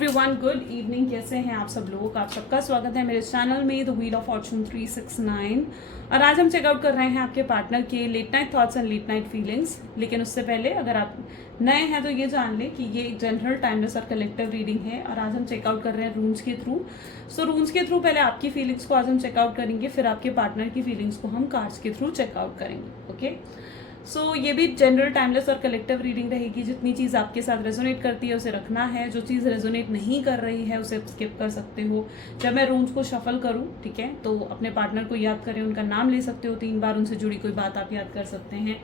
Everyone, good evening. कैसे हैं आप सब लोग? आप सबका स्वागत है मेरे चैनल में द व्हील ऑफ फॉर्चून 369। और आज हम चेकआउट कर रहे हैं आपके पार्टनर के late night thoughts and late night feelings. लेकिन उससे पहले अगर आप नए हैं तो ये जान लें कि ये एक जनरल टाइमलेस और कलेक्टिव रीडिंग है और आज हम चेकआउट कर रहे हैं रून्स के थ्रू। सो रून्स के थ्रू पहले आपकी फीलिंग्स को आज हम चेकआउट करेंगे, फिर आपके पार्टनर की फीलिंग्स को हम कार्ड्स के थ्रू चेकआउट करेंगे। ओके, सो ये भी जनरल टाइमलेस और कलेक्टिव रीडिंग रहेगी। जितनी चीज़ आपके साथ रेजोनेट करती है उसे रखना है, जो चीज़ रेजोनेट नहीं कर रही है उसे स्किप कर सकते हो। जब मैं रूम्स को शफल करूँ, ठीक है, तो अपने पार्टनर को याद करें, उनका नाम ले सकते हो 3 बार, उनसे जुड़ी कोई बात आप याद कर सकते हैं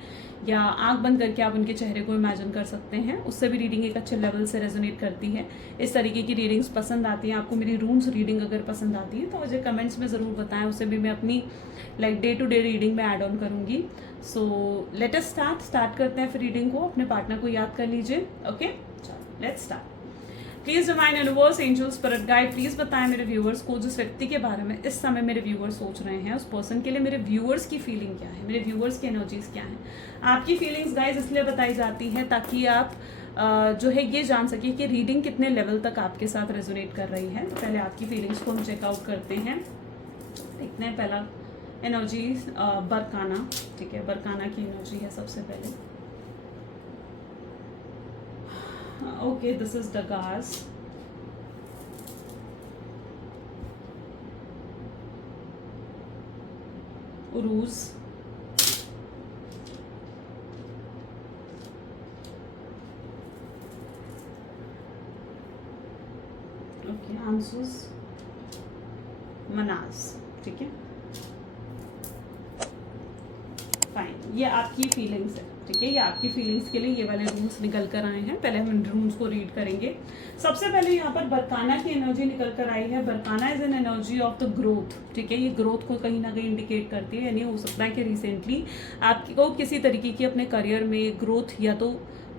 या आंख बंद करके आप उनके चेहरे को इमेजिन कर सकते हैं। उससे भी रीडिंग एक अच्छे लेवल से रेजोनेट करती है। इस तरीके की रीडिंग्स पसंद आती हैं आपको, मेरी रूम्स रीडिंग अगर पसंद आती है तो मुझे कमेंट्स में ज़रूर बताएं, उसे भी मैं अपनी डे टू डे रीडिंग में ऐड ऑन करूँगी। सो लेट अस स्टार्ट करते हैं फिर रीडिंग को। अपने पार्टनर को याद कर लीजिए। ओके, चलो let's start. Please divine universe, angel, spirit guide, please बताएं मेरे व्यूअर्स को जिस व्यक्ति के बारे में इस समय मेरे व्यूअर्स सोच रहे हैं, उस पर्सन के लिए मेरे व्यूअर्स की फीलिंग क्या है, मेरे व्यूअर्स की एनर्जीज क्या है। आपकी फीलिंग्स गाइज इसलिए बताई जाती है ताकि आप जो है ये जान सके कि रीडिंग कितने लेवल तक आपके साथ रेजोनेट कर रही है। तो पहले आपकी फीलिंग्स को हम चेकआउट करते हैं। देखते हैं पहला एनर्जी बरकाना, ठीक है, बरकाना की एनर्जी है सबसे पहले। Okay, this is Dagaz. Uruz, okay, आंसूस, मनास, ठीक है, फाइन। ये आपकी फीलिंग्स है, ठीक है, ये आपकी फीलिंग्स के लिए ये वाले रूम्स निकल कर आए हैं। पहले हम इन रूम्स को रीड करेंगे। सबसे पहले यहाँ पर बरकाना की एनर्जी निकल कर आई है। Barkana is an energy of the growth, ठीक है, ये ग्रोथ को कहीं ना कहीं इंडिकेट करती है। यानी हो सकता है कि रिसेंटली आपको किसी तरीके की अपने करियर में ग्रोथ या तो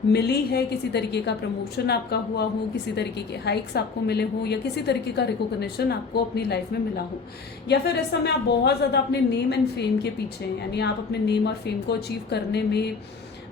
मिली है, किसी तरीके का प्रमोशन आपका हुआ हो, किसी तरीके के हाइक्स आपको मिले हो या किसी तरीके का रिकॉग्निशन आपको अपनी लाइफ में मिला हो, या फिर इस समय आप बहुत ज़्यादा अपने नेम एंड फेम के पीछे हैं। यानी आप अपने नेम और फेम को अचीव करने में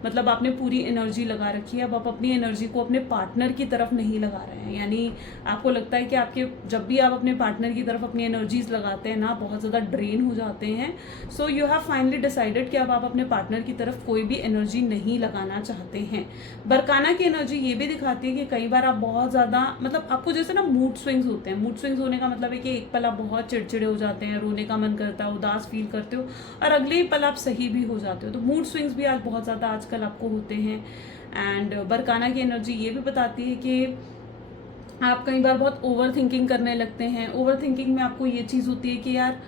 मतलब आपने पूरी एनर्जी लगा रखी है। अब आप अपनी एनर्जी को अपने पार्टनर की तरफ नहीं लगा रहे हैं। यानी आपको लगता है कि आपके जब भी आप अपने पार्टनर की तरफ अपनी एनर्जीज लगाते हैं ना, बहुत ज़्यादा ड्रेन हो जाते हैं। So you have finally decided कि अब आप अपने पार्टनर की तरफ कोई भी एनर्जी नहीं लगाना चाहते हैं। बरकाना की एनर्जी ये भी दिखाती है कि कई बार आप बहुत ज़्यादा मतलब आपको जैसे ना मूड स्विंग्स होते हैं। मूड स्विंग्स होने का मतलब है कि एक पल आप बहुत चिड़चिड़े हो जाते हैं, रोने का मन करता है, उदास फील करते हो, और अगले ही पल आप सही भी हो जाते हो। तो मूड स्विंग्स भी आज बहुत ज़्यादा आजकल आपको होते हैं। एंड बरकाना की एनर्जी ये भी बताती है कि आप कई बार बहुत ओवर थिंकिंग करने लगते हैं। ओवर थिंकिंग में आपको ये चीज़ होती है कि यार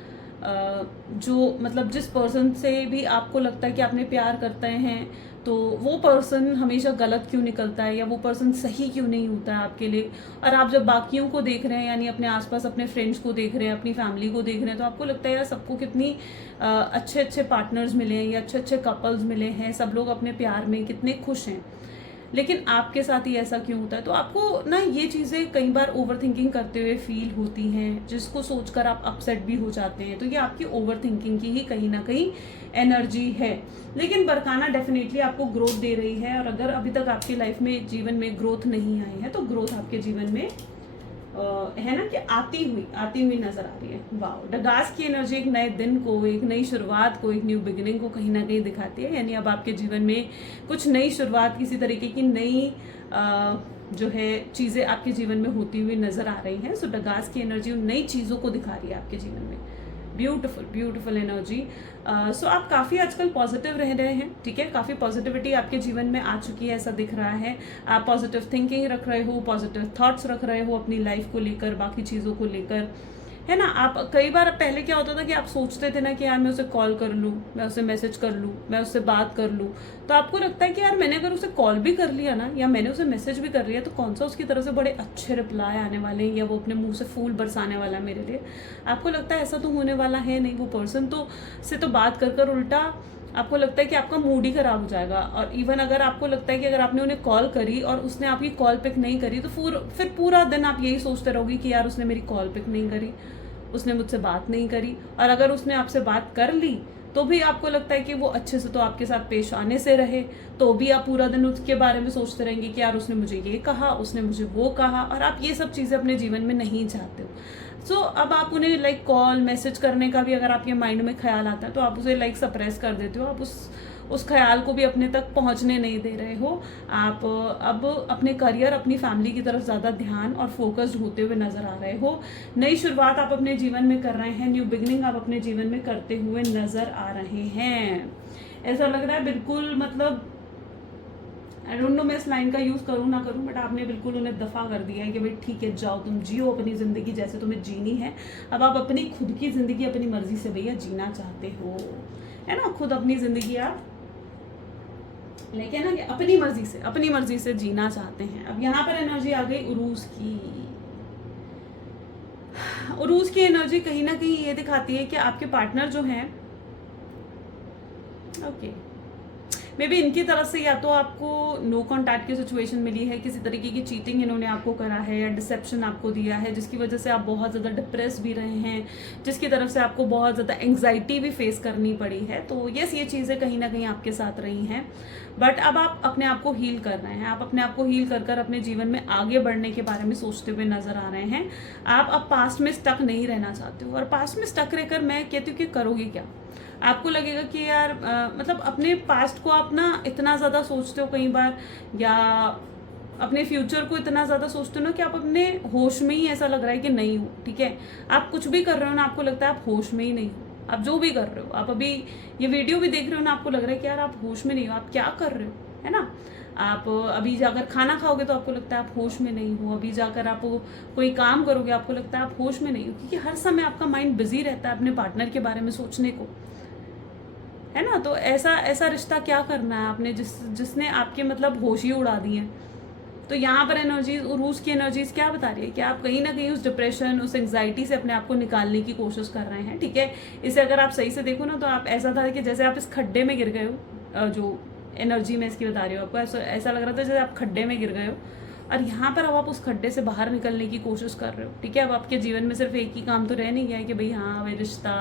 जो मतलब जिस पर्सन से भी आपको लगता है कि आपने प्यार करते हैं तो वो पर्सन हमेशा गलत क्यों निकलता है या वो पर्सन सही क्यों नहीं होता है आपके लिए। और आप जब बाकियों को देख रहे हैं, यानी अपने आसपास अपने फ्रेंड्स को देख रहे हैं, अपनी फैमिली को देख रहे हैं, तो आपको लगता है यार सबको कितनी अच्छे अच्छे पार्टनर्स मिले हैं या अच्छे अच्छे कपल्स मिले हैं, सब लोग अपने प्यार में कितने खुश हैं, लेकिन आपके साथ ही ऐसा क्यों होता है। तो आपको ना ये चीज़ें कई बार ओवर थिंकिंग करते हुए फील होती हैं, जिसको सोचकर आप अपसेट भी हो जाते हैं। तो ये आपकी ओवर थिंकिंग की ही कहीं ना कहीं एनर्जी है। लेकिन बरकाना डेफिनेटली आपको ग्रोथ दे रही है। और अगर अभी तक आपकी लाइफ में जीवन में ग्रोथ नहीं आई है तो ग्रोथ आपके जीवन में है ना कि आती हुई नजर आ रही है। वाओ, डगास की एनर्जी एक नए दिन को, एक नई शुरुआत को, एक न्यू बिगिनिंग को कहीं ना कहीं दिखाती है। यानी अब आपके जीवन में कुछ नई शुरुआत, किसी तरीके की नई जो है चीज़ें आपके जीवन में होती हुई नजर आ रही हैं। सो डगास की एनर्जी उन नई चीज़ों को दिखा रही है आपके जीवन में। Beautiful beautiful energy. सो आप काफ़ी आजकल पॉजिटिव रह रहे हैं, ठीक है, काफ़ी पॉजिटिविटी आपके जीवन में आ चुकी है, ऐसा दिख रहा है। आप पॉजिटिव थिंकिंग रख रहे हो, पॉजिटिव थॉट्स रख रहे हो अपनी लाइफ को लेकर, बाकी चीज़ों को लेकर, है ना। आप कई बार पहले क्या होता था कि आप सोचते थे ना कि यार मैं उसे कॉल कर लूँ, मैं उसे मैसेज कर लूँ, मैं उससे बात कर लूँ, तो आपको लगता है कि यार मैंने अगर उसे कॉल भी कर लिया ना या मैंने उसे मैसेज भी कर लिया तो कौन सा उसकी तरफ से बड़े अच्छे रिप्लाई आने वाले हैं या वो अपने मुंह से फूल बरसाने वाला है मेरे लिए। आपको लगता है ऐसा तो होने वाला है नहीं। वो पर्सन तो से तो बात कर कर उल्टा आपको लगता है कि आपका मूड ही खराब हो जाएगा। और इवन अगर आपको लगता है कि अगर आपने उन्हें कॉल करी और उसने आपकी कॉल पिक नहीं करी तो फिर पूरा दिन आप यही सोचते रहोगे कि यार उसने मेरी कॉल पिक नहीं करी, उसने मुझसे बात नहीं करी। और अगर उसने आपसे बात कर ली तो भी आपको लगता है कि वो अच्छे से तो आपके साथ पेश आने से रहे, तो भी आप पूरा दिन उसके बारे में सोचते रहेंगे कि यार उसने मुझे ये कहा, उसने मुझे वो कहा, और आप ये सब चीज़ें अपने जीवन में नहीं चाहते हो। सो अब आप उन्हें लाइक कॉल मैसेज करने का भी अगर आपके माइंड में ख्याल आता है तो आप उसे लाइक सप्रेस कर देते हो, आप उस ख्याल को भी अपने तक पहुंचने नहीं दे रहे हो। आप अब अपने करियर, अपनी फैमिली की तरफ ज़्यादा ध्यान और फोकस्ड होते हुए नज़र आ रहे हो। नई शुरुआत आप अपने जीवन में कर रहे हैं, न्यू बिगनिंग आप अपने जीवन में करते हुए नज़र आ रहे हैं। ऐसा लग रहा है बिल्कुल, मतलब आई डोंट नो मैं इस लाइन का यूज़ करूँ ना करूँ, बट आपने बिल्कुल उन्हें दफ़ा कर दिया है कि भाई ठीक है, जाओ तुम जियो अपनी ज़िंदगी जैसे तुम्हें जीनी है। अब आप अपनी खुद की ज़िंदगी अपनी मर्ज़ी से भैया जीना चाहते हो, है ना। खुद अपनी ज़िंदगी आप लेकिन ना अपनी मर्जी से जीना चाहते हैं। अब यहाँ पर एनर्जी आ गई उरूस की। उरूस की एनर्जी कहीं ना कहीं ये दिखाती है कि आपके पार्टनर जो हैं, ओके, मे बी इनकी तरफ से या तो आपको नो कॉन्टैक्ट की सिचुएशन मिली है, किसी तरीके की चीटिंग इन्होंने आपको करा है या डिसेप्शन आपको दिया है, जिसकी वजह से आप बहुत ज़्यादा डिप्रेस भी रहे हैं, जिसकी तरफ से आपको बहुत ज़्यादा एंग्जाइटी भी फेस करनी पड़ी है। तो यस, ये चीज़ें कहीं ना कहीं आपके साथ रही हैं, बट अब आप अपने आप को हील कर रहे हैं। आप अपने आप को हील कर कर अपने जीवन में आगे बढ़ने के बारे में सोचते हुए नजर आ रहे हैं। आप अब पास्ट में स्टक नहीं रहना चाहते हो, और पास्ट में स्टक रहकर मैं कहती हूँ कि करोगे क्या। आपको लगेगा कि यार मतलब अपने पास्ट को आप ना इतना ज़्यादा सोचते हो कई बार, या अपने फ्यूचर को इतना ज़्यादा सोचते हो ना कि आप अपने होश में ही ऐसा लग रहा है कि नहीं हो। ठीक है, आप कुछ भी कर रहे हो ना, आपको लगता है आप होश में ही नहीं हो। आप जो भी कर रहे हो, आप अभी ये वीडियो भी देख रहे हो ना, आपको लग रहा है कि यार आप होश में नहीं हो, आप क्या कर रहे हो, है ना। आप अभी जाकर खाना खाओगे तो आपको लगता है आप होश में नहीं हो, अभी जाकर आप कोई काम करोगे आपको लगता है आप होश में नहीं हो, क्योंकि हर समय आपका माइंड बिजी रहता है अपने पार्टनर के बारे में सोचने को, है ना। तो ऐसा रिश्ता क्या करना है आपने जिसने आपके मतलब होश ही उड़ा दिए हैं। तो यहाँ पर एनर्जीज, उरूस की एनर्जीज क्या बता रही है कि आप कहीं ना कहीं उस डिप्रेशन, उस एंग्जाइटी से अपने आप को निकालने की कोशिश कर रहे हैं। ठीक है, इसे अगर आप सही से देखो ना, तो आप ऐसा था कि जैसे आप इस खड्डे में गिर गए हो, जो एनर्जी में इसकी बता रही हूँ आपको, ऐसा लग रहा था जैसे आप खड्डे में गिर गए हो, और यहाँ पर अब आप उस खड्डे से बाहर निकलने की कोशिश कर रहे हो। ठीक है, अब आपके जीवन में सिर्फ एक ही काम तो रह नहीं गया है कि भाई हाँ भाई रिश्ता,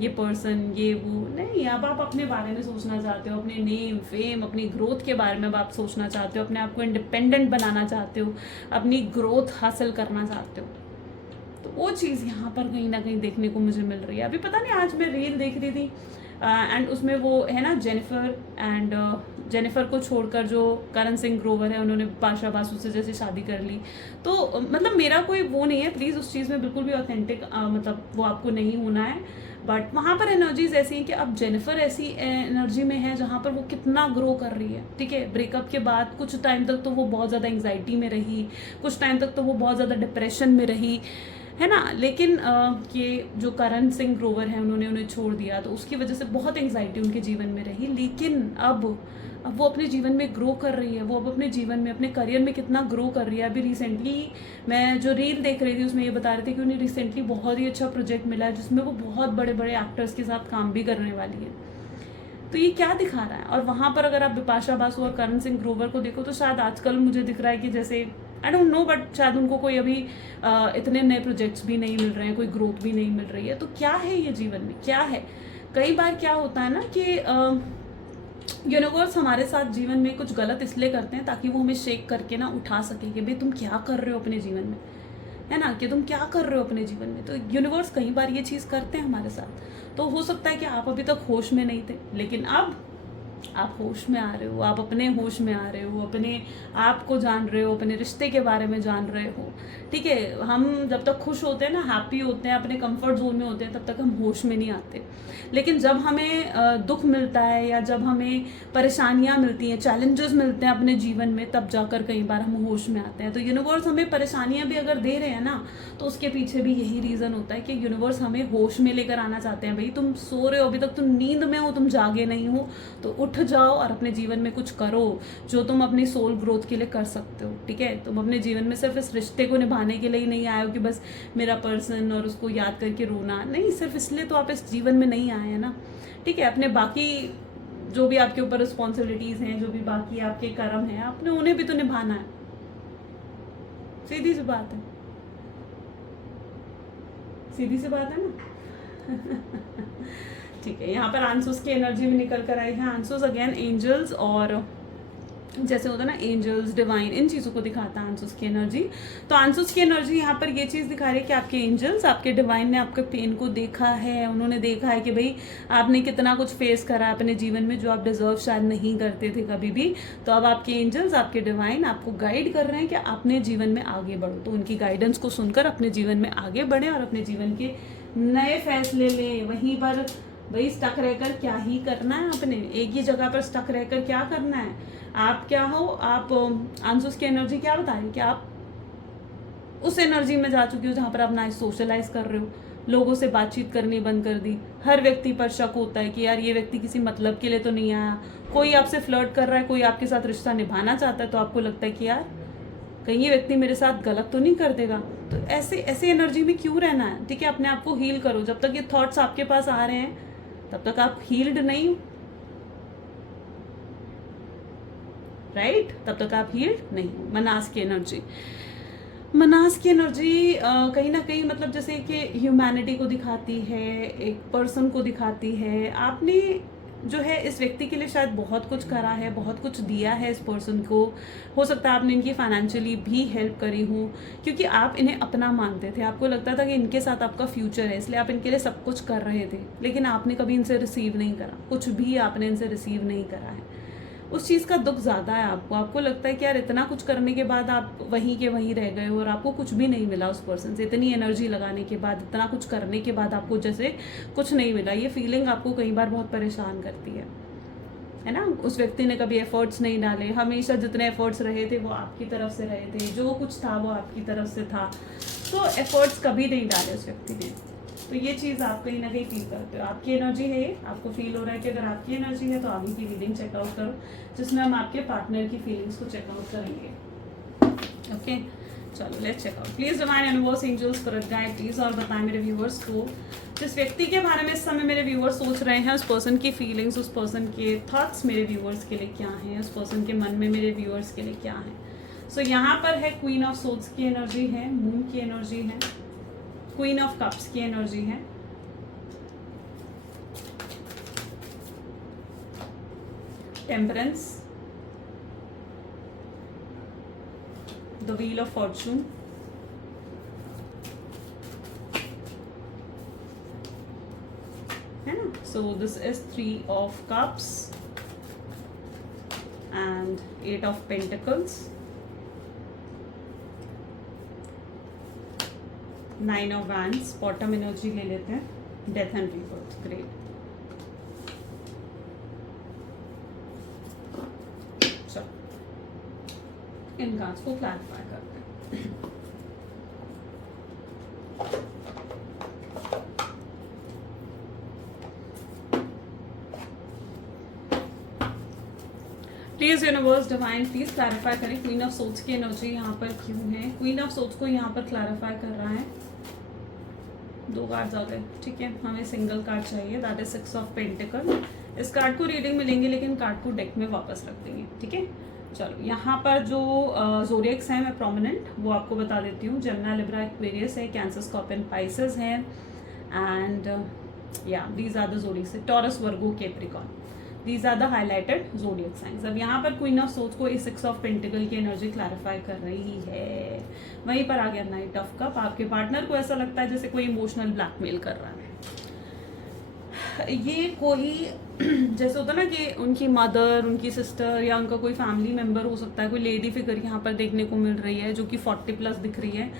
ये पर्सन, ये वो नहीं। अब आप अपने बारे में सोचना चाहते हो, अपने नेम फेम, अपनी ग्रोथ के बारे में आप सोचना चाहते हो, अपने आप को इंडिपेंडेंट बनाना चाहते हो, अपनी ग्रोथ हासिल करना चाहते हो। तो वो चीज़ यहाँ पर कहीं ना कहीं देखने को मुझे मिल रही है। अभी पता नहीं, आज मैं रील देख रही थी एंड उसमें वो है ना जेनिफर को छोड़कर जो करण सिंह ग्रोवर है, उन्होंने पाशा बासु से जैसे शादी कर ली। तो मतलब मेरा कोई वो नहीं है, प्लीज़ उस चीज़ में बिल्कुल भी ऑथेंटिक मतलब वो आपको नहीं होना है, बट वहाँ पर एनर्जीज ऐसी हैं कि अब जेनिफर ऐसी एनर्जी में है जहाँ पर वो कितना ग्रो कर रही है। ठीक है, ब्रेकअप के बाद कुछ टाइम तक तो वो बहुत ज़्यादा एंग्जाइटी में रही, कुछ टाइम तक तो वो बहुत ज़्यादा डिप्रेशन में रही, है ना। लेकिन ये जो करण सिंह ग्रोवर है, उन्होंने उन्हें छोड़ दिया, तो उसकी वजह से बहुत एंग्जाइटी उनके जीवन में रही। लेकिन अब वो अपने जीवन में ग्रो कर रही है, वो अब अपने जीवन में, अपने करियर में कितना ग्रो कर रही है। अभी रिसेंटली मैं जो रील देख रही थी उसमें ये बता रहे थे कि उन्हें रिसेंटली बहुत ही अच्छा प्रोजेक्ट मिला है, जिसमें वो बहुत बड़े बड़े एक्टर्स के साथ काम भी करने वाली है। तो ये क्या दिखा रहा है। और वहाँ पर अगर आप बिपाशा बासु और करण सिंह ग्रोवर को देखो, तो शायद आजकल मुझे दिख रहा है कि जैसे आई डोंट नो, बट शायद उनको कोई अभी इतने नए प्रोजेक्ट्स भी नहीं मिल रहे हैं, कोई ग्रोथ भी नहीं मिल रही है। तो क्या है ये जीवन में, क्या है। कई बार क्या होता है ना कि यूनिवर्स हमारे साथ जीवन में कुछ गलत इसलिए करते हैं ताकि वो हमें शेक करके ना उठा सके कि भाई तुम क्या कर रहे हो अपने जीवन में, है ना, कि तुम क्या कर रहे हो अपने जीवन में। तो यूनिवर्स कई बार ये चीज़ करते हैं हमारे साथ। तो हो सकता है कि आप अभी तक होश में नहीं थे, लेकिन अब आप होश में आ रहे हो, आप अपने होश में आ रहे हो, अपने आप को जान रहे हो, अपने रिश्ते के बारे में जान रहे हो। ठीक है, हम जब तक खुश होते हैं ना, हैप्पी होते हैं, अपने कंफर्ट जोन में होते हैं, तब तक हम होश में नहीं आते। लेकिन जब हमें दुख मिलता है या जब हमें परेशानियां मिलती हैं, चैलेंजेस मिलते हैं अपने जीवन में, तब जाकर कई बार हम होश में आते हैं। तो यूनिवर्स हमें परेशानियां भी अगर दे रहे हैं ना, तो उसके पीछे भी यही रीज़न होता है कि यूनिवर्स हमें होश में लेकर आना चाहते हैं। भाई तुम सो रहे हो, अभी तक तुम नींद में हो, तुम जागे नहीं हो, तो उठ जाओ और अपने जीवन में कुछ करो जो तुम अपनी सोल ग्रोथ के लिए कर सकते हो। ठीक है, तुम अपने जीवन में सिर्फ इस रिश्ते को निभाने के लिए ही नहीं आए हो कि बस मेरा पर्सन और उसको याद करके रोना नहीं, सिर्फ इसलिए तो आप इस जीवन में नहीं आए हैं ना। ठीक है, अपने बाकी जो भी आपके ऊपर रिस्पॉन्सिबिलिटीज हैं, जो भी बाकी आपके कर्म हैं, आपने उन्हें भी तो निभाना है। सीधी सी बात है, सीधी सी बात है ना। ठीक है, यहाँ पर आंसर्स की एनर्जी भी निकल कर आई है। आंसर्स अगेन एंजल्स, और जैसे होता है ना एंजल्स, डिवाइन, इन चीज़ों को दिखाता है आंसर्स की एनर्जी। तो आंसर्स की एनर्जी यहाँ पर ये चीज़ दिखा रही है कि आपके एंजल्स, आपके डिवाइन ने आपके पेन को देखा है। उन्होंने देखा है कि भाई आपने कितना कुछ फेस करा है अपने जीवन में जो आप डिजर्व शायद नहीं करते थे कभी भी। तो अब आपके एंजल्स, आपके डिवाइन आपको गाइड कर रहे हैं कि अपने जीवन में आगे बढ़ो। तो उनकी गाइडेंस को सुनकर अपने जीवन में आगे बढ़े और अपने जीवन के नए फैसले लें। वहीं पर भाई स्टक रहकर क्या ही करना है, अपने एक ही जगह पर स्टक रहकर क्या करना है। आप क्या हो, आप आंसर्स की एनर्जी क्या बता रही है कि आप उस एनर्जी में जा चुकी हो जहाँ पर आप ना सोशलाइज कर रहे हो, लोगों से बातचीत करनी बंद कर दी। हर व्यक्ति पर शक होता है कि यार ये व्यक्ति किसी मतलब के लिए तो नहीं आया। कोई आपसे फ्लर्ट कर रहा है, कोई आपके साथ रिश्ता निभाना चाहता है, तो आपको लगता है कि यार कहीं ये व्यक्ति मेरे साथ गलत तो नहीं कर देगा। तो ऐसे एनर्जी में क्यों रहना है। ठीक है, अपने आप को हील करो। जब तक ये थॉट्स आपके पास आ रहे हैं तब तक आप हील्ड नहीं हो, राइट? तब तक आप हील्ड नहीं हो। मनास की एनर्जी, मनास की एनर्जी कहीं ना कहीं मतलब जैसे कि ह्यूमैनिटी को दिखाती है, एक पर्सन को दिखाती है। आपने जो है इस व्यक्ति के लिए शायद बहुत कुछ करा है, बहुत कुछ दिया है इस पर्सन को। हो सकता है आपने इनकी फाइनेंशियली भी हेल्प करी हो, क्योंकि आप इन्हें अपना मानते थे। आपको लगता था कि इनके साथ आपका फ्यूचर है, इसलिए आप इनके लिए सब कुछ कर रहे थे। लेकिन आपने कभी इनसे रिसीव नहीं करा, कुछ भी आपने इनसे रिसीव नहीं करा है। उस चीज़ का दुख ज़्यादा है आपको लगता है कि यार इतना कुछ करने के बाद आप वहीं के वहीं रह गए हो और आपको कुछ भी नहीं मिला उस पर्सन से। इतनी एनर्जी लगाने के बाद, इतना कुछ करने के बाद आपको जैसे कुछ नहीं मिला। ये फीलिंग आपको कई बार बहुत परेशान करती है ना। उस व्यक्ति ने कभी एफर्ट्स नहीं डाले, हमेशा जितने एफर्ट्स रहे थे वो आपकी तरफ से रहे थे, जो कुछ था वो आपकी तरफ से था। तो एफर्ट्स कभी नहीं डाले उस व्यक्ति ने। तो ये चीज़ आप कहीं ना कहीं फील करते हो। आपकी एनर्जी है ये, आपको फील हो रहा है कि अगर आपकी एनर्जी है तो आगे की रीडिंग चेकआउट करो, जिसमें हम आपके पार्टनर की फीलिंग्स को चेकआउट करेंगे। ओके, चलो let's check out. Please divine universe angels for guide please, और बताएं मेरे व्यूअर्स को जिस व्यक्ति के बारे में इस समय मेरे व्यूअर्स सोच रहे हैं, उस पर्सन की फीलिंग्स, उस पर्सन के थॉट्स मेरे व्यूअर्स के लिए क्या हैं, उस पर्सन के मन में मेरे व्यूअर्स के लिए क्या है। सो यहाँ पर है क्वीन ऑफ सोल्स की एनर्जी है, मून की एनर्जी है, क्वीन ऑफ कप्स की एनर्जी है, temperance, the wheel of Fortune, है ना। सो this is 3 of cups and 8 of pentacles, 9 of wands. Bottom energy ले लेते हैं, डेथ एंड रीबर्थ। ग्रेट, चलो इन कार्ड्स को क्लैरिफाई करते हैं। Please universe divine please clarify करें क्वीन ऑफ सोल्स की एनर्जी यहाँ पर क्यों है। क्वीन ऑफ सोल्स को यहाँ पर क्लैरिफाई कर रहा है। 2 कार्ड्स आ गए, ठीक है, हमें सिंगल कार्ड चाहिए, दैट इज 6 ऑफ पेंटिकल। इस कार्ड को रीडिंग में लेंगे लेकिन कार्ड को डेक में वापस रख देंगे, ठीक है। चलो यहाँ पर जो ज़ोडिएक्स हैं मैं प्रोमिनेंट वो आपको बता देती हूँ। जेमिनी, लिब्रा, एक्वेरियस है, कैंसर, स्कॉर्पियन, पाइसेस है, एंड या these are the zodiacs, Taurus, Virgo, Capricorn, these are the highlighted zodiac signs. अब यहाँ पर क्वीन ऑफ सोल्स को इस 6 ऑफ पेंटिकल की एनर्जी क्लैरिफाई कर रही है। वहीं पर आ गया नाइट ऑफ कप। आपके पार्टनर को ऐसा लगता है जैसे कोई इमोशनल ब्लैकमेल कर रहा है। ये कोई जैसे होता है ना कि उनकी मदर, उनकी सिस्टर या उनका कोई फैमिली मेम्बर हो सकता है। कोई लेडी फिगर यहाँ पर देखने को मिल रही है जो कि 40+ दिख रही है,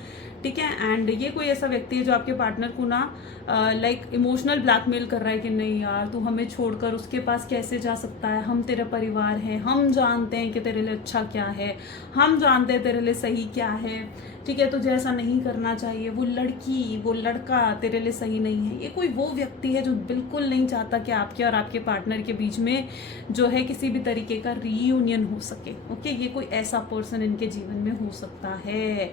ठीक है। एंड ये कोई ऐसा व्यक्ति है जो आपके पार्टनर को ना लाइक इमोशनल ब्लैकमेल कर रहा है कि नहीं यार तू हमें छोड़कर उसके पास कैसे जा सकता है, हम तेरा परिवार हैं, हम जानते हैं कि तेरे लिए अच्छा क्या है, हम जानते हैं तेरे लिए सही क्या है, ठीक है, तुझे ऐसा नहीं करना चाहिए, वो लड़की वो लड़का तेरे लिए सही नहीं है। ये कोई वो व्यक्ति है जो बिल्कुल नहीं चाहता कि आपके और आपके पार्टनर के बीच में जो है किसी भी तरीके का रीयूनियन हो सके। ओके, ये कोई ऐसा पर्सन इनके जीवन में हो सकता है।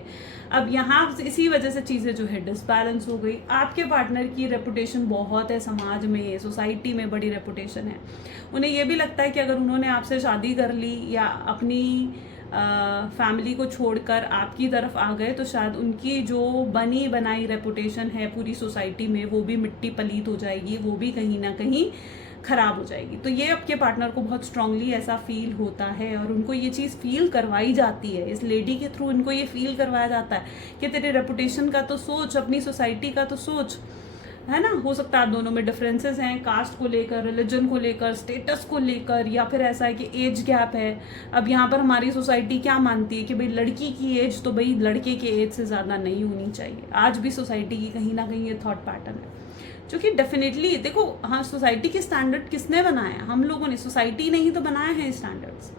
अब यहाँ इसी वजह से चीज़ें जो है डिसबैलेंस हो गई। आपके पार्टनर की रेपुटेशन बहुत है, समाज में, सोसाइटी में बड़ी रेपुटेशन है। उन्हें ये भी लगता है कि अगर उन्होंने आपसे शादी कर ली या अपनी फैमिली को छोड़कर आपकी तरफ आ गए, तो शायद उनकी जो बनी बनाई रेपुटेशन है पूरी सोसाइटी में वो भी मिट्टी पलीत हो जाएगी, वो भी कहीं ना कहीं खराब हो जाएगी। तो ये आपके पार्टनर को बहुत स्ट्रांगली ऐसा फील होता है और उनको ये चीज़ फील करवाई जाती है, इस लेडी के थ्रू उनको ये फील करवाया जाता है कि तेरे रेपुटेशन का तो सोच, अपनी सोसाइटी का तो सोच, है ना। हो सकता है आप दोनों में डिफरेंसेस हैं, कास्ट को लेकर, रिलीजन को लेकर, स्टेटस को लेकर, या फिर ऐसा है कि एज गैप है। अब यहाँ पर हमारी सोसाइटी क्या मानती है कि भाई लड़की की एज तो भाई लड़के के एज से ज़्यादा नहीं होनी चाहिए। आज भी सोसाइटी की कहीं ना कहीं ये थॉट पैटर्न है, जो कि डेफिनेटली देखो, हाँ सोसाइटी के स्टैंडर्ड किसने बनाया? हम लोगों ने, सोसाइटी ने ही तो बनाया है स्टैंडर्ड्स,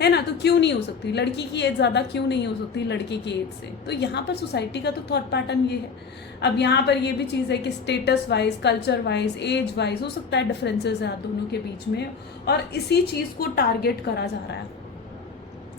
है ना। तो क्यों नहीं हो सकती लड़की की एज ज़्यादा, क्यों नहीं हो सकती लड़के की एज से? तो यहाँ पर सोसाइटी का तो थॉट पैटर्न ये है। अब यहाँ पर ये भी चीज़ है कि status wise, culture wise, age wise हो सकता है डिफरेंसेस है आप दोनों के बीच में, और इसी चीज़ को टारगेट करा जा रहा है।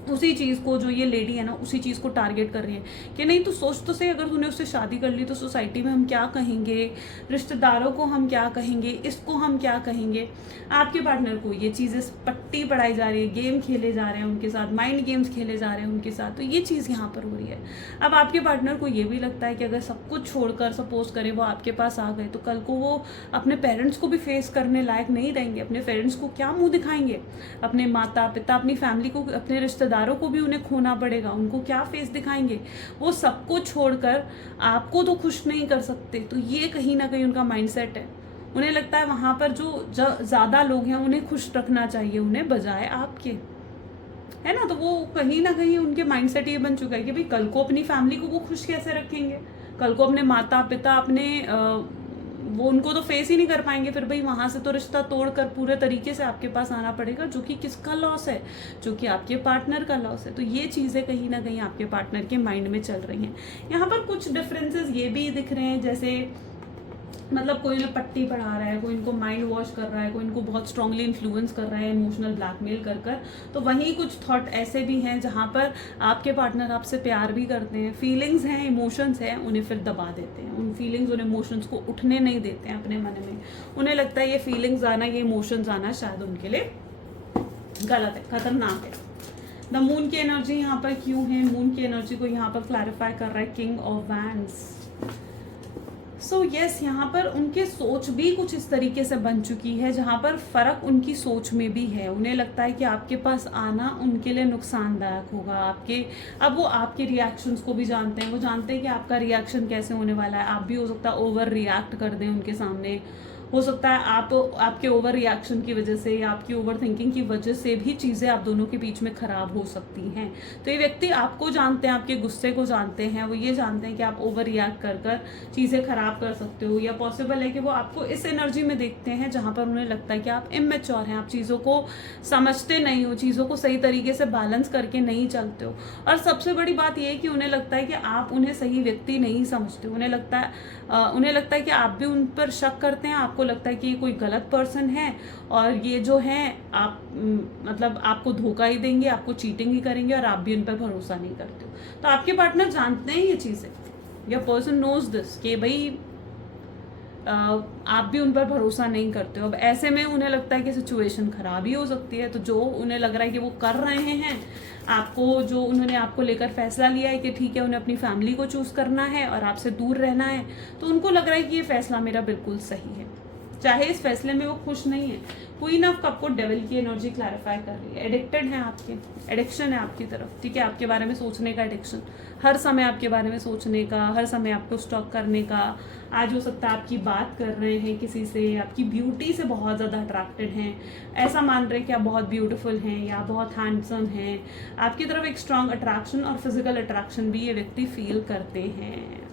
उसी चीज़ को, जो ये लेडी है ना, उसी चीज़ को टारगेट कर रही है कि नहीं, तो सोच तो सही, अगर तूने उससे शादी कर ली तो सोसाइटी में हम क्या कहेंगे, रिश्तेदारों को हम क्या कहेंगे, इसको हम क्या कहेंगे। आपके पार्टनर को ये चीज़ें पट्टी पढ़ाई जा रही है, गेम खेले जा रहे हैं उनके साथ, माइंड गेम्स खेले जा रहे हैं उनके साथ, तो ये चीज़ यहाँ पर हो रही है। अब आपके पार्टनर को ये भी लगता है कि अगर सब कुछ छोड़कर सपोज करें वो आपके पास आ गए, तो कल को वो अपने पेरेंट्स को भी फेस करने लायक नहीं रहेंगे। अपने पेरेंट्स को क्या मुँह दिखाएंगे, अपने माता पिता, अपनी फैमिली को, अपने रिश्तेदारों को भी उन्हें खोना पड़ेगा, उनको क्या फेस दिखाएंगे। वो सबको छोड़कर आपको तो खुश नहीं कर सकते। तो ये कहीं ना कहीं उनका माइंडसेट है। उन्हें लगता है वहां पर जो ज्यादा लोग हैं उन्हें खुश रखना चाहिए उन्हें, बजाय आपके, है ना। तो वो कहीं ना कहीं उनके माइंडसेट ये बन चुका है कि भाई कल को अपनी फैमिली को वो खुश कैसे रखेंगे, कल को अपने माता पिता, अपने वो उनको तो फेस ही नहीं कर पाएंगे। फिर भाई वहां से तो रिश्ता तोड़कर पूरे तरीके से आपके पास आना पड़ेगा, जो कि किसका लॉस है, जो कि आपके पार्टनर का लॉस है। तो ये चीजें कहीं ना कहीं आपके पार्टनर के माइंड में चल रही हैं। यहाँ पर कुछ डिफरेंसेस ये भी दिख रहे हैं, जैसे मतलब कोई इन्हें पट्टी पढ़ा रहा है, कोई इनको माइंड वॉश कर रहा है, कोई इनको बहुत स्ट्रांगली इन्फ्लुएंस कर रहा है, इमोशनल ब्लैकमेल कर कर। तो वहीं कुछ थॉट ऐसे भी हैं जहाँ पर आपके पार्टनर आपसे प्यार भी करते हैं, फीलिंग्स हैं, इमोशंस हैं, उन्हें फिर दबा देते हैं। उन फीलिंग्स, उन इमोशंस को उठने नहीं देते हैं अपने मन में। उन्हें लगता है ये फीलिंग्स आना, ये इमोशंस आना शायद उनके लिए गलत है, खतरनाक है। द मून की एनर्जी यहाँ पर क्यों है? मून की एनर्जी को यहाँ पर क्लैरिफाई कर रहा है king of wands. So yes, यहाँ पर उनके सोच भी कुछ इस तरीके से बन चुकी है जहाँ पर फर्क उनकी सोच में भी है। उन्हें लगता है कि आपके पास आना उनके लिए नुकसानदायक होगा। अब वो आपके रिएक्शंस को भी जानते हैं, वो जानते हैं कि आपका रिएक्शन कैसे होने वाला है। आप भी हो सकता है ओवर रिएक्ट कर दें उनके सामने, हो सकता है आपके ओवर रिएक्शन की वजह से या आपकी ओवर थिंकिंग की वजह से भी चीज़ें आप दोनों के बीच में खराब हो सकती हैं। तो ये व्यक्ति आपको जानते हैं, आपके गुस्से को जानते हैं, वो ये जानते हैं कि आप ओवर रिएक्ट कर कर चीज़ें खराब कर सकते हो, या पॉसिबल है कि वो आपको इस एनर्जी में देखते हैं जहाँ पर उन्हें लगता है कि आप इमेच्योर हैं, आप चीज़ों को समझते नहीं हो, चीज़ों को सही तरीके से बैलेंस करके नहीं चलते हो। और सबसे बड़ी बात यह है कि उन्हें लगता है कि आप उन्हें सही व्यक्ति नहीं समझते। उन्हें लगता है कि आप भी उन पर शक करते हैं, आपको लगता है कि ये कोई गलत पर्सन है और ये जो है आप मतलब आपको धोखा ही देंगे, आपको चीटिंग ही करेंगे, और आप भी उन पर भरोसा नहीं करते हो। तो आपके पार्टनर जानते हैं ये चीज़ें, या पर्सन नोज दिस कि भाई आप भी उन पर भरोसा नहीं करते हो। अब ऐसे में उन्हें लगता है कि सिचुएशन खराब ही हो सकती है। तो जो उन्हें लग रहा है कि वो कर रहे हैं, जो उन्होंने आपको लेकर फैसला लिया है कि ठीक है उन्हें अपनी फैमिली को चूज करना है और आपसे दूर रहना है, तो उनको लग रहा है कि ये फैसला मेरा बिल्कुल सही है, चाहे इस फैसले में वो खुश नहीं है। क्वीन ऑफ कप को डेविल की एनर्जी क्लैरिफाई कर रही है। एडिक्टेड है आपके, एडिक्शन है आपकी तरफ, ठीक है, आपके बारे में सोचने का एडिक्शन, हर समय आपके बारे में सोचने का, हर समय आपको स्टॉक करने का। आज हो सकता है आपकी बात कर रहे हैं किसी से, आपकी ब्यूटी से बहुत ज़्यादा अट्रैक्टेड हैं, ऐसा मान रहे हैं कि आप बहुत ब्यूटीफुल हैं या बहुत हैंडसम हैं। आपकी तरफ एक स्ट्रॉन्ग अट्रैक्शन और फिजिकल अट्रैक्शन भी ये व्यक्ति फील करते हैं।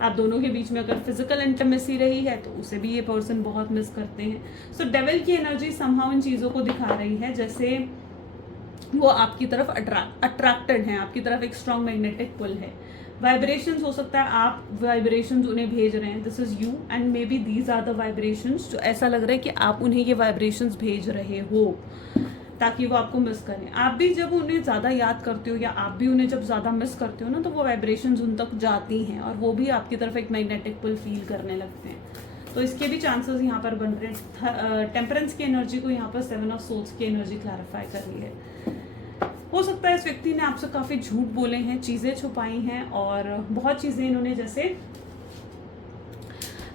आप दोनों के बीच में अगर फिजिकल इंटीमेसी रही है तो उसे भी ये पर्सन बहुत मिस करते हैं। सो डेविल की एनर्जी समहाउ इन चीज़ों को दिखा रही है जैसे वो आपकी तरफ अट्रैक्टेड हैं, आपकी तरफ एक स्ट्रॉन्ग मैग्नेटिक पुल है। वाइब्रेशंस हो सकता है आप वाइब्रेशंस उन्हें भेज रहे हैं, this is you and maybe these are the vibrations, जो ऐसा लग रहा है कि आप उन्हें ये वाइब्रेशंस भेज रहे हो ताकि वो आपको मिस करें। आप भी जब उन्हें ज़्यादा याद करते हो या आप भी उन्हें जब ज़्यादा मिस करते हो ना, तो वो वाइब्रेशंस उन तक जाती हैं और वो भी आपकी तरफ एक मैग्नेटिक पुल फील करने लगते हैं। तो इसके भी चांसेस यहाँ पर बन रहे हैं। टेम्परेंस की एनर्जी को यहाँ पर 7 ऑफ सोल्स की एनर्जी क्लैरिफाई कर रही है। हो सकता है इस व्यक्ति ने आपसे काफ़ी झूठ बोले हैं, चीज़ें छुपाई हैं और बहुत चीज़ें इन्होंने जैसे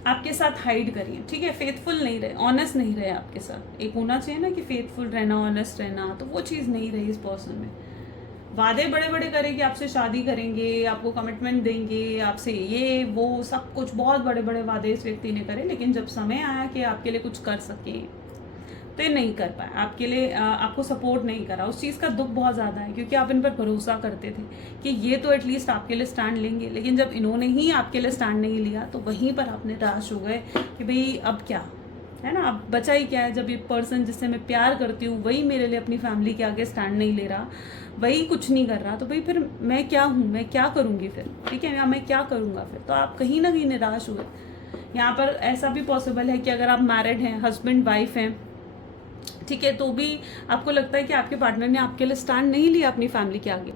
आपके साथ हाइड करी है, ठीक है। फेथफुल नहीं रहे, ऑनेस्ट नहीं रहे आपके साथ। एक होना चाहिए ना कि फेथफुल रहना, ऑनेस्ट रहना, तो वो चीज़ नहीं रही इस पर्सन में। वादे बड़े बड़े करेंगे, आपसे शादी करेंगे, आपको कमिटमेंट देंगे, आपसे ये वो सब कुछ बहुत बड़े बड़े वादे इस व्यक्ति ने करे, लेकिन जब समय आया कि आपके लिए कुछ कर सके तो ये नहीं कर पाए, आपके लिए आपको सपोर्ट नहीं करा। उस चीज़ का दुख बहुत ज़्यादा है क्योंकि आप इन पर भरोसा करते थे कि ये तो एटलीस्ट आपके लिए स्टैंड लेंगे, लेकिन जब इन्होंने ही आपके लिए स्टैंड नहीं लिया तो वहीं पर आप निराश हो गए कि भाई अब क्या है ना, अब बचा ही क्या है। जब ये पर्सन जिससे मैं प्यार करती हूँ वही मेरे लिए अपनी फैमिली के आगे स्टैंड नहीं ले रहा, वही कुछ नहीं कर रहा, तो भाई फिर मैं क्या हूँ, मैं क्या करूँगी फिर, ठीक है, या मैं क्या करूँगा फिर। तो आप कहीं ना कहीं निराश हुए। यहाँ पर ऐसा भी पॉसिबल है कि अगर आप मैरिड हैं, हस्बैंड वाइफ हैं, ठीक है, तो भी आपको लगता है कि आपके पार्टनर ने आपके लिए स्टैंड नहीं लिया अपनी फैमिली के आगे,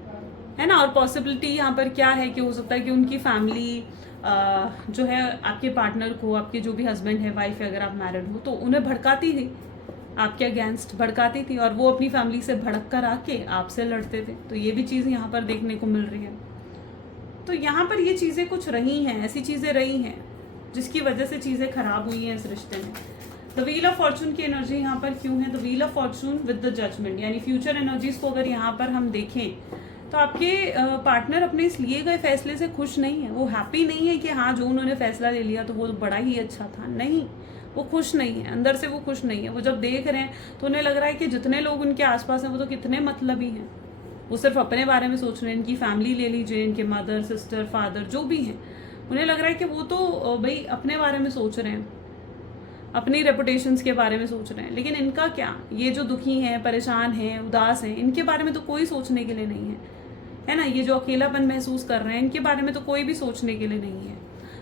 है ना। और पॉसिबिलिटी यहाँ पर क्या है कि हो सकता है कि उनकी फैमिली जो है आपके पार्टनर को, आपके जो भी हस्बैंड है, वाइफ है, अगर आप मैरिड हो, तो उन्हें भड़काती थी, आपके अगेंस्ट भड़काती थी, और वो अपनी फैमिली से भड़क कर आके आपसे लड़ते थे। तो ये भी चीज़ यहाँ पर देखने को मिल रही है। तो यहाँ पर ये चीज़ें कुछ रही हैं, ऐसी चीज़ें रही हैं जिसकी वजह से चीज़ें खराब हुई हैं इस रिश्ते में। द व्हील ऑफ फॉर्चून की एनर्जी यहाँ पर क्यों है? The wheel of fortune with the judgment, यानी फ्यूचर एनर्जीज को अगर यहाँ पर हम देखें तो आपके पार्टनर अपने इस लिए गए फैसले से खुश नहीं है। वो हैप्पी नहीं है कि हाँ जो उन्होंने फैसला ले लिया तो वो बड़ा ही अच्छा था, नहीं, वो खुश नहीं है, अंदर से वो खुश नहीं है। वो जब देख रहे हैं तो उन्हें लग रहा है कि जितने लोग उनके आसपास हैं वो तो कितने मतलबी हैं, वो सिर्फ अपने बारे में सोच रहे हैं। इनकी फैमिली ले लीजिए, इनके मदर, सिस्टर, फादर जो भी हैं, उन्हें लग रहा है कि वो तो भाई अपने बारे में सोच रहे हैं, अपनी रेपुटेशंस के बारे में सोच रहे हैं। लेकिन इनका क्या, ये जो दुखी हैं, परेशान हैं, उदास हैं, इनके बारे में तो कोई सोचने के लिए नहीं है ना। ये जो अकेलापन महसूस कर रहे हैं, इनके बारे में तो कोई भी सोचने के लिए नहीं है।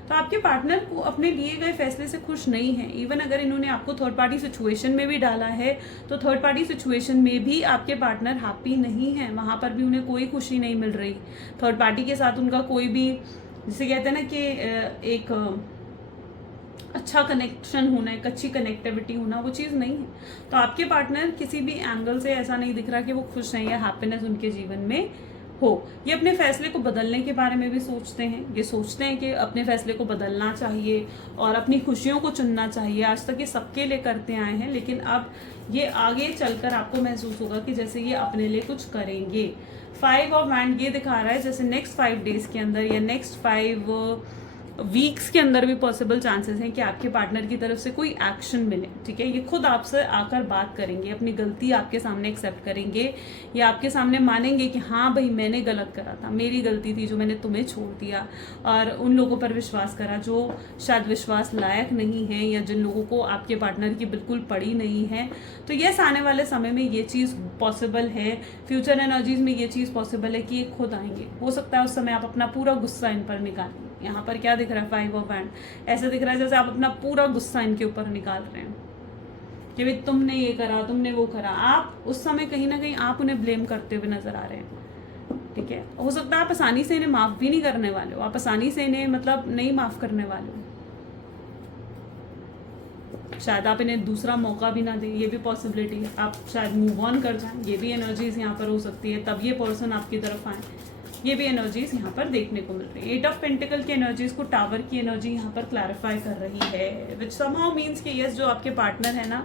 तो आपके पार्टनर को अपने लिए गए फैसले से खुश नहीं है। इवन अगर इन्होंने आपको थर्ड पार्टी सिचुएशन में भी डाला है तो थर्ड पार्टी सिचुएशन में भी आपके पार्टनर हैप्पी नहीं है, वहाँ पर भी उन्हें कोई खुशी नहीं मिल रही। थर्ड पार्टी के साथ उनका कोई भी, जिसे कहते हैं ना कि एक अच्छा कनेक्शन होना, एक अच्छी कनेक्टिविटी होना, वो चीज़ नहीं है। तो आपके पार्टनर किसी भी एंगल से ऐसा नहीं दिख रहा कि वो खुश हैं या हैप्पीनेस उनके जीवन में हो। ये अपने फैसले को बदलने के बारे में भी सोचते हैं, ये सोचते हैं कि अपने फैसले को बदलना चाहिए और अपनी खुशियों को चुनना चाहिए। आज तक ये सबके लिए करते आए हैं, लेकिन अब ये आगे चलकर आपको महसूस होगा कि जैसे ये अपने लिए कुछ करेंगे। 5 ऑफ वैंड ये दिखा रहा है जैसे नेक्स्ट 5 डेज के अंदर या नेक्स्ट 5 वीक्स के अंदर भी पॉसिबल चांसेस हैं कि आपके पार्टनर की तरफ से कोई एक्शन मिले, ठीक है। ये खुद आपसे आकर बात करेंगे, अपनी गलती आपके सामने एक्सेप्ट करेंगे या आपके सामने मानेंगे कि हाँ भाई मैंने गलत करा था, मेरी गलती थी जो मैंने तुम्हें छोड़ दिया और उन लोगों पर विश्वास करा जो शायद विश्वास लायक नहीं है या जिन लोगों को आपके पार्टनर की बिल्कुल पड़ी नहीं है। तो यस, आने वाले समय में ये चीज़ पॉसिबल है, फ्यूचर एनर्जीज में ये चीज़ पॉसिबल है कि ये खुद आएंगे। हो सकता है उस समय आप अपना पूरा गुस्सा इन पर निकालें। यहाँ पर क्या दिख रहा है? 5 ऑफ वैंड। ऐसे दिख रहा है जैसे आप अपना पूरा गुस्सा इनके ऊपर निकाल रहे हैं कि भाई तुमने ये करा, तुमने वो करा। आप उस समय कहीं ना कहीं आप उन्हें ब्लेम करते हुए नजर आ रहे हैं, ठीक है। हो सकता है आप आसानी से इन्हें माफ भी नहीं करने वाले हो, आप आसानी से इन्हें मतलब नहीं माफ करने वाले हो, शायद आप इन्हें दूसरा मौका भी ना दें, ये भी पॉसिबिलिटी है। आप शायद मूव ऑन कर जाएं, ये भी एनर्जीज यहाँ पर हो सकती है, तब ये पर्सन आपकी तरफ आए, ये भी एनर्जीज यहाँ पर देखने को मिल रही है। 8 ऑफ पेंटिकल की एनर्जीज को टावर की एनर्जी यहाँ पर क्लैरिफाई कर रही है, विच समहाउ मीन्स कि यस, जो आपके पार्टनर है ना,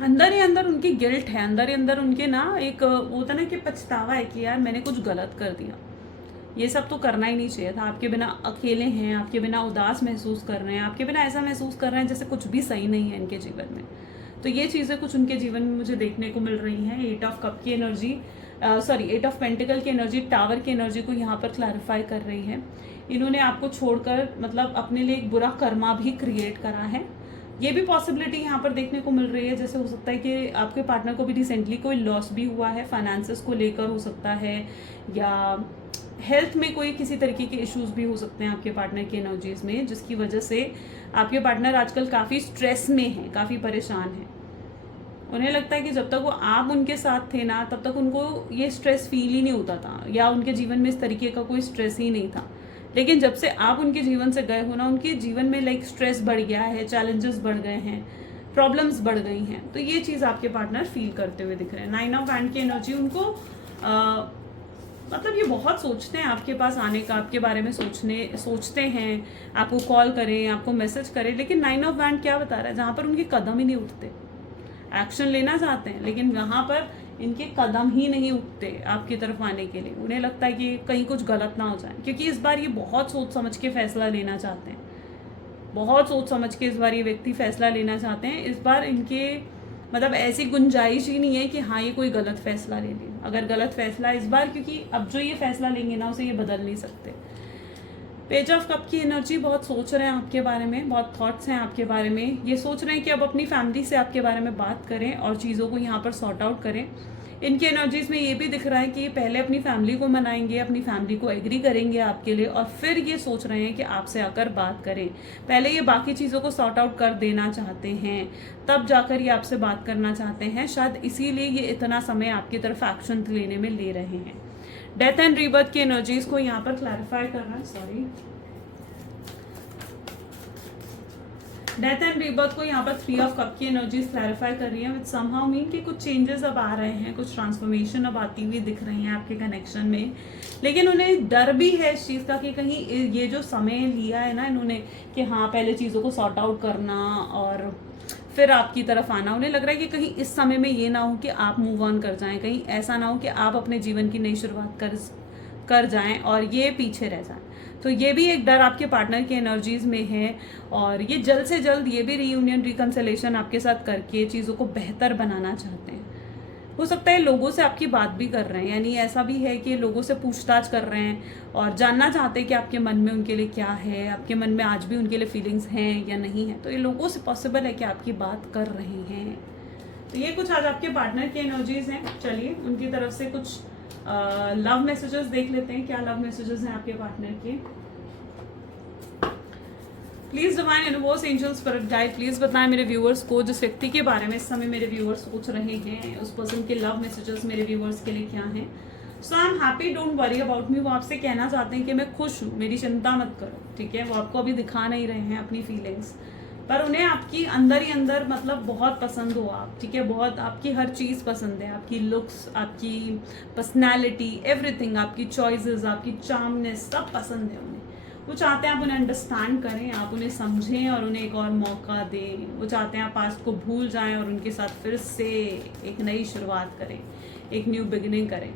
अंदर ही अंदर उनकी गिल्ट है, अंदर ही अंदर उनके ना एक होता ना कि पछतावा है कि यार मैंने कुछ गलत कर दिया, ये सब तो करना ही नहीं चाहिए था। आपके बिना अकेले हैं, आपके बिना उदास महसूस कर रहे हैं, आपके बिना ऐसा महसूस कर रहे हैं जैसे कुछ भी सही नहीं है इनके जीवन में। तो ये चीज़ें कुछ उनके जीवन में मुझे देखने को मिल रही हैं। 8 ऑफ कप की एनर्जी, 8 ऑफ पेंटिकल की एनर्जी टावर की एनर्जी को यहाँ पर क्लैरिफाई कर रही है। इन्होंने आपको छोड़कर मतलब अपने लिए एक बुरा कर्मा भी क्रिएट करा है, ये भी पॉसिबिलिटी यहाँ पर देखने को मिल रही है। जैसे हो सकता है कि आपके पार्टनर को भी रिसेंटली कोई लॉस भी हुआ है, फाइनेंसेस को लेकर हो सकता है, या हेल्थ में कोई किसी तरीके के इश्यूज भी हो सकते हैं आपके पार्टनर की एनर्जीज में, जिसकी वजह से आपके पार्टनर आजकल काफ़ी स्ट्रेस में हैं, काफ़ी परेशान हैं। उन्हें लगता है कि जब तक वो आप उनके साथ थे ना, तब तक उनको ये स्ट्रेस फील ही नहीं होता था, या उनके जीवन में इस तरीके का कोई स्ट्रेस ही नहीं था। लेकिन जब से आप उनके जीवन से गए हो ना, उनके जीवन में लाइक स्ट्रेस बढ़ गया है, चैलेंजेस बढ़ गए हैं, प्रॉब्लम्स बढ़ गई हैं, तो ये चीज़ आपके पार्टनर फील करते हुए दिख रहे हैं। 9 ऑफ हैंड की एनर्जी उनको मतलब ये बहुत सोचते हैं आपके पास आने का, आपके बारे में सोचते हैं, आपको कॉल करें, आपको मैसेज करें, लेकिन 9 ऑफ हैंड क्या बता रहा है, जहाँ पर उनके कदम ही नहीं उठते, एक्शन लेना चाहते हैं लेकिन वहाँ पर इनके कदम ही नहीं उठते आपकी तरफ आने के लिए। उन्हें लगता है कि कहीं कुछ गलत ना हो जाए, क्योंकि इस बार ये बहुत सोच समझ के फैसला लेना चाहते हैं, बहुत सोच समझ के इस बार ये व्यक्ति फैसला लेना चाहते हैं। इस बार इनके मतलब ऐसी गुंजाइश ही नहीं है कि हाँ ये कोई गलत फैसला ले ले। अगर गलत फैसला इस बार, क्योंकि अब जो ये फैसला लेंगे ना उसे ये बदल नहीं सकते। पेज ऑफ कप की एनर्जी, बहुत सोच रहे हैं आपके बारे में, बहुत थॉट्स हैं आपके बारे में। ये सोच रहे हैं कि अब अपनी फैमिली से आपके बारे में बात करें और चीज़ों को यहाँ पर सॉर्ट आउट करें। इनकी एनर्जीज में ये भी दिख रहा है कि पहले अपनी फैमिली को मनाएंगे, अपनी फैमिली को एग्री करेंगे आपके लिए, और फिर ये सोच रहे हैं कि आपसे आकर बात करें। पहले ये बाकी चीज़ों को सॉर्ट आउट कर देना चाहते हैं, तब जाकर ये आपसे बात करना चाहते हैं। शायद इसीलिए ये इतना समय आपकी तरफ एक्शन लेने में ले रहे हैं। डेथ एंड रीबर्थ की एनर्जीज को यहाँ पर क्लैरिफाई करना है, सॉरी, डेथ एंड रीबर्थ को यहाँ पर 3 ऑफ कप की एनर्जीज क्लैरिफाई कर रही है, विच समहाउ मीन कि कुछ चेंजेस अब आ रहे हैं, कुछ ट्रांसफॉर्मेशन अब आती हुई दिख रही हैं आपके कनेक्शन में। लेकिन उन्हें डर भी है इस चीज़ का कि कहीं ये जो समय लिया है ना इन्होंने कि हाँ पहले चीज़ों को सॉर्ट आउट करना और फिर आपकी तरफ आना, उन्हें लग रहा है कि कहीं इस समय में ये ना हो कि आप मूव ऑन कर जाएं, कहीं ऐसा ना हो कि आप अपने जीवन की नई शुरुआत कर जाएं और ये पीछे रह जाएं। तो ये भी एक डर आपके पार्टनर की एनर्जीज में है, और ये जल्द से जल्द ये भी रीयूनियन रिकंसिलेशन आपके साथ करके चीज़ों को बेहतर बनाना चाहते हैं। हो सकता है लोगों से आपकी बात भी कर रहे हैं, यानी ऐसा भी है कि लोगों से पूछताछ कर रहे हैं और जानना चाहते हैं कि आपके मन में उनके लिए क्या है, आपके मन में आज भी उनके लिए फीलिंग्स हैं या नहीं है। तो ये लोगों से पॉसिबल है कि आपकी बात कर रहे हैं। तो ये कुछ आज आपके पार्टनर की एनर्जीज हैं। चलिए उनकी तरफ से कुछ लव मैसेजेस देख लेते हैं, क्या लव मैसेजेस हैं आपके पार्टनर के। Please divine universe angel spirit guide, please बताएं मेरे व्यूअर्स को, जिस व्यक्ति के बारे में इस समय मेरे व्यूअर्स सोच रहे हैं, उस पर्सन के लव मैसेजेस मेरे व्यूअर्स के लिए क्या हैं। So I am happy, don't worry about me. वो आपसे कहना चाहते हैं कि मैं खुश हूँ, मेरी चिंता मत करो, ठीक है। वो आपको अभी दिखा नहीं रहे हैं अपनी फीलिंग्स, पर उन्हें आपकी अंदर ही अंदर मतलब बहुत पसंद हो आप, ठीक है। बहुत आपकी हर चीज़ पसंद है, आपकी लुक्स, आपकी पर्सनैलिटी, एवरीथिंग, आपकी चॉइसेस, आपकी चार्मनेस, सब पसंद है उन्हें। वो चाहते हैं आप उन्हें अंडरस्टैंड करें, आप उन्हें समझें और उन्हें एक और मौका दें। वो चाहते हैं आप पास्ट को भूल जाएं और उनके साथ फिर से एक नई शुरुआत करें, एक न्यू बिगिनिंग करें।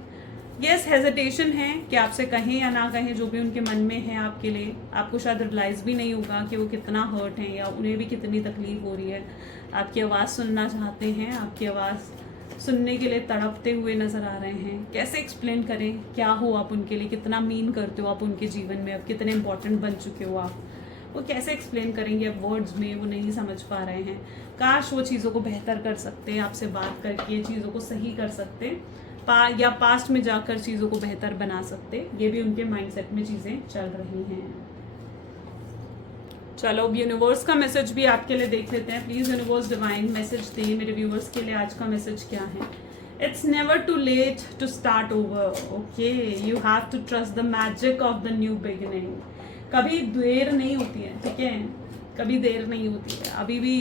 यस, हेजिटेशन है कि आपसे कहें या ना कहें, जो भी उनके मन में है आपके लिए, आपको शायद रियलाइज़ भी नहीं होगा कि वो कितना हर्ट हैं या उन्हें भी कितनी तकलीफ हो रही है। आपकी आवाज़ सुनना चाहते हैं, आपकी आवाज़ सुनने के लिए तड़पते हुए नज़र आ रहे हैं। कैसे एक्सप्लेन करें क्या हो आप उनके लिए, कितना मीन करते हो आप उनके जीवन में, अब कितने इंपॉर्टेंट बन चुके हो आप, वो कैसे एक्सप्लेन करेंगे अब वर्ड्स में, वो नहीं समझ पा रहे हैं। काश वो चीज़ों को बेहतर कर सकते, आपसे बात करके चीज़ों को सही कर सकते, या पास्ट में जाकर चीज़ों को बेहतर बना सकते। ये भी उनके माइंडसेट में चीज़ें चल रही हैं। चलो अब यूनिवर्स का मैसेज भी आपके लिए देख लेते हैं। प्लीज यूनिवर्स डिवाइन मैसेज दे मेरे व्यूवर्स के लिए। आज का मैसेज क्या है? It's never too late to start over, okay, you have to trust the magic of the new beginning. कभी देर नहीं होती है, ठीक है, कभी देर नहीं होती है। अभी भी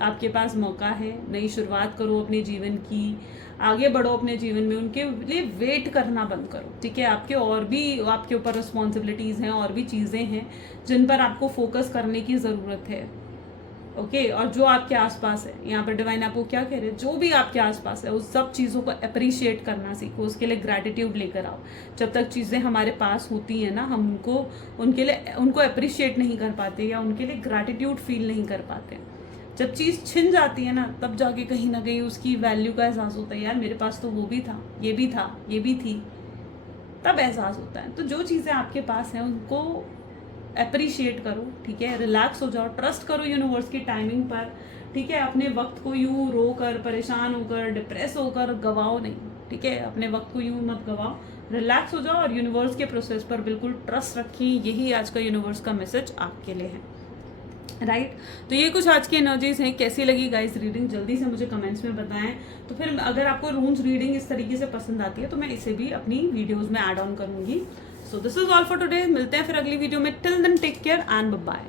आपके पास मौका है, नई शुरुआत करो अपने जीवन की, आगे बढ़ो अपने जीवन में। उनके लिए वेट करना बंद करो, ठीक है। आपके और भी आपके ऊपर रिस्पॉन्सिबिलिटीज़ हैं, और भी चीज़ें हैं जिन पर आपको फोकस करने की ज़रूरत है, ओके। और जो आपके आसपास है, यहाँ पर डिवाइन आपको क्या कह रहे हैं, जो भी आपके आसपास है उस सब चीज़ों को अप्रिशिएट करना सीखो, उसके लिए ग्रैटिट्यूड लेकर आओ। जब तक चीज़ें हमारे पास होती हैं ना, हम उनको अप्रिशिएट नहीं कर पाते या उनके लिए ग्रैटिट्यूड फील नहीं कर पाते। जब चीज़ छिन जाती है ना, तब जाके कहीं ना कहीं उसकी वैल्यू का एहसास होता है, यार मेरे पास तो वो भी था, ये भी था, ये भी थी, तब एहसास होता है। तो जो चीज़ें आपके पास हैं उनको अप्रिशिएट करो, ठीक है। रिलैक्स हो जाओ, ट्रस्ट करो यूनिवर्स की टाइमिंग पर, ठीक है। अपने वक्त को यूँ रो कर, परेशान होकर, डिप्रेस होकर गवाओ नहीं, ठीक है। अपने वक्त को यूँ मत गवाओ, रिलैक्स हो जाओ और यूनिवर्स के प्रोसेस पर बिल्कुल ट्रस्ट रखें। यही आज का यूनिवर्स का मैसेज आपके लिए है, राइट। तो ये कुछ आज की एनर्जीज हैं। कैसी लगी गाइस रीडिंग, जल्दी से मुझे कमेंट्स में बताएं। तो फिर अगर आपको रून्स रीडिंग इस तरीके से पसंद आती है तो मैं इसे भी अपनी वीडियोस में ऐड ऑन करूंगी। So this is all for today. मिलते हैं फिर अगली वीडियो में। Till then take care and bye.